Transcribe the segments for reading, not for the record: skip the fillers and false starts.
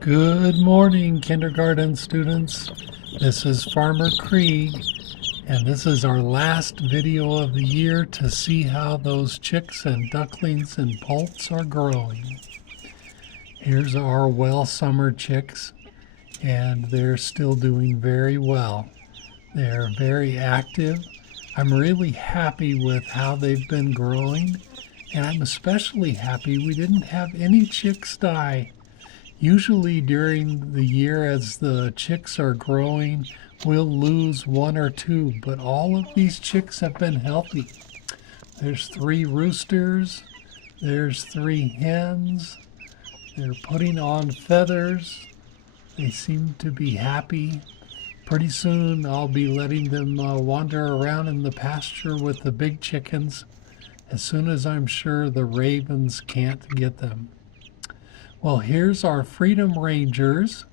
Good morning, kindergarten students. This is Farmer Krieg, and this is our last video of the year to see how those chicks and ducklings and poults are growing. Here's our well summer chicks, and they're still doing very well. They're very active. I'm really happy with how they've been growing, and I'm especially happy we didn't have any chicks die. Usually during the year as the chicks are growing, we'll lose one or two, but all of these chicks have been healthy. There's 3 roosters, there's 3 hens, they're putting on feathers, they seem to be happy. Pretty soon I'll be letting them wander around in the pasture with the big chickens as soon as I'm sure the ravens can't get them. Well, here's our Freedom Rangers,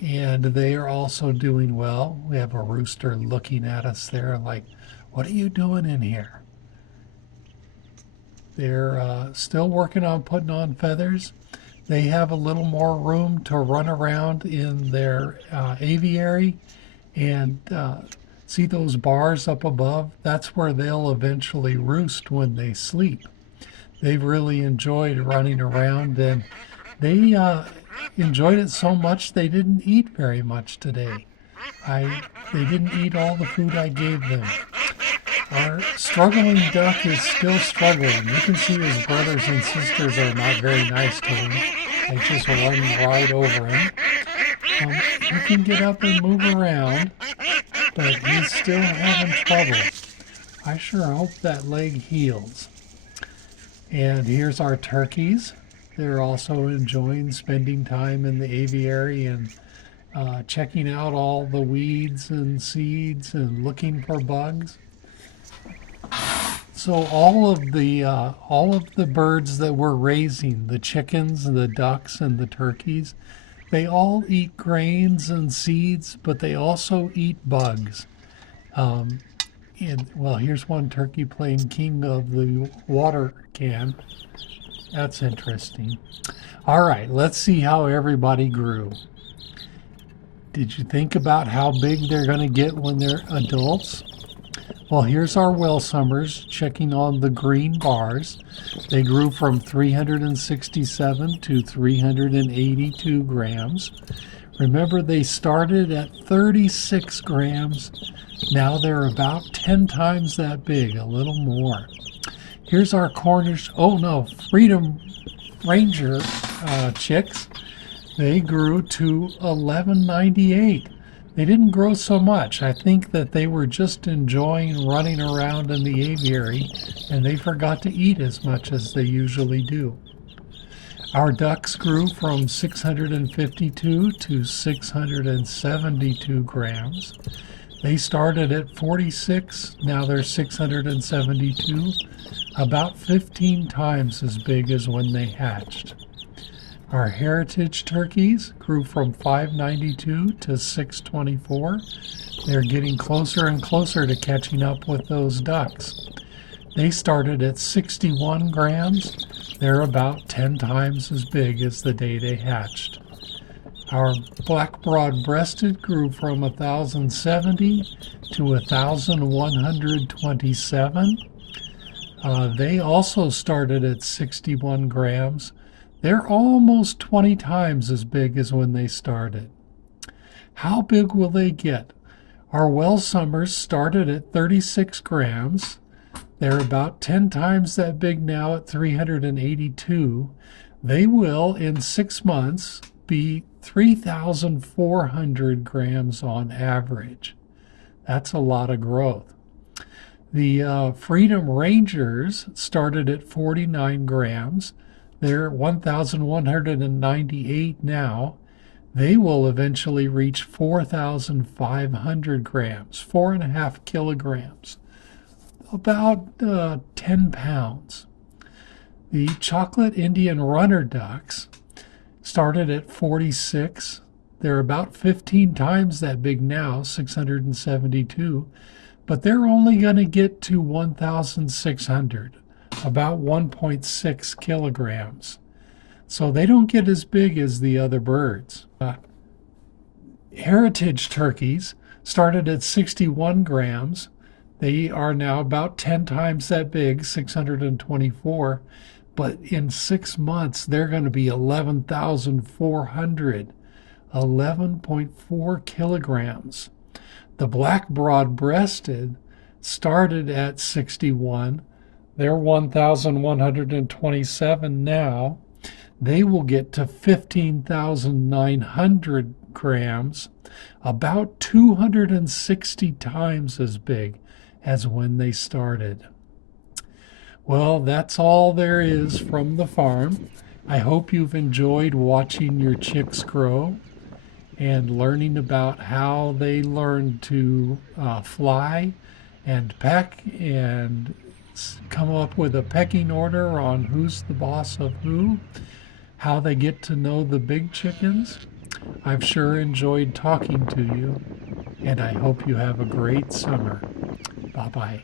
and they are also doing well. We have a rooster looking at us there like, what are you doing in here? They're still working on putting on feathers. They have a little more room to run around in their aviary, and see those bars up above? That's where they'll eventually roost when they sleep. They've really enjoyed running around, and they enjoyed it so much they didn't eat very much today. They didn't eat all the food I gave them. Our struggling duck is still struggling. You can see his brothers and sisters are not very nice to him. They just run right over him. He can get up and move around, but he's still having trouble. I sure hope that leg heals. And here's our turkeys. They're also enjoying spending time in the aviary and checking out all the weeds and seeds and looking for bugs. So all of the birds that we're raising, the chickens, the ducks, and the turkeys, they all eat grains and seeds, but they also eat bugs. And well, here's one turkey playing king of the water can. That's interesting. All right, let's see how everybody grew. Did you think about how big they're going to get when they're adults? Well, here's our well summers checking on the green bars. They grew from 367 to 382 grams. Remember, they started at 36 grams. Now they're about 10 times that big, a little more. Here's our Freedom Ranger chicks. They grew to 1198. They didn't grow so much. I think that they were just enjoying running around in the aviary, and they forgot to eat as much as they usually do. Our ducks grew from 652 to 672 grams. They started at 46, now they're 672, about 15 times as big as when they hatched. Our heritage turkeys grew from 592 to 624. They're getting closer and closer to catching up with those ducks. They started at 61 grams. They're about 10 times as big as the day they hatched. Our black broad-breasted grew from 1,070 to 1,127. They also started at 61 grams. They're almost 20 times as big as when they started. How big will they get? Our well summers started at 36 grams. They're about 10 times that big now at 382. They will, in 6 months, be 3,400 grams on average. That's a lot of growth. The Freedom Rangers started at 49 grams. They're 1,198 now. They will eventually reach 4,500 grams, 4.5 kilograms, about 10 pounds. The chocolate Indian runner ducks started at 46. They're about 15 times that big now, 672, but they're only going to get to 1,600, about 1.6 kilograms. So they don't get as big as the other birds. Heritage turkeys started at 61 grams. They are now about 10 times that big, 624. But in 6 months, they're going to be 11,400, 11.4 kilograms. The black broad breasted started at 61. They're 1,127 now. They will get to 15,900 grams, about 260 times as big as when they started. Well, that's all there is from the farm. I hope you've enjoyed watching your chicks grow and learning about how they learn to fly and peck and come up with a pecking order on who's the boss of who, how they get to know the big chickens. I've sure enjoyed talking to you, and I hope you have a great summer. Bye bye.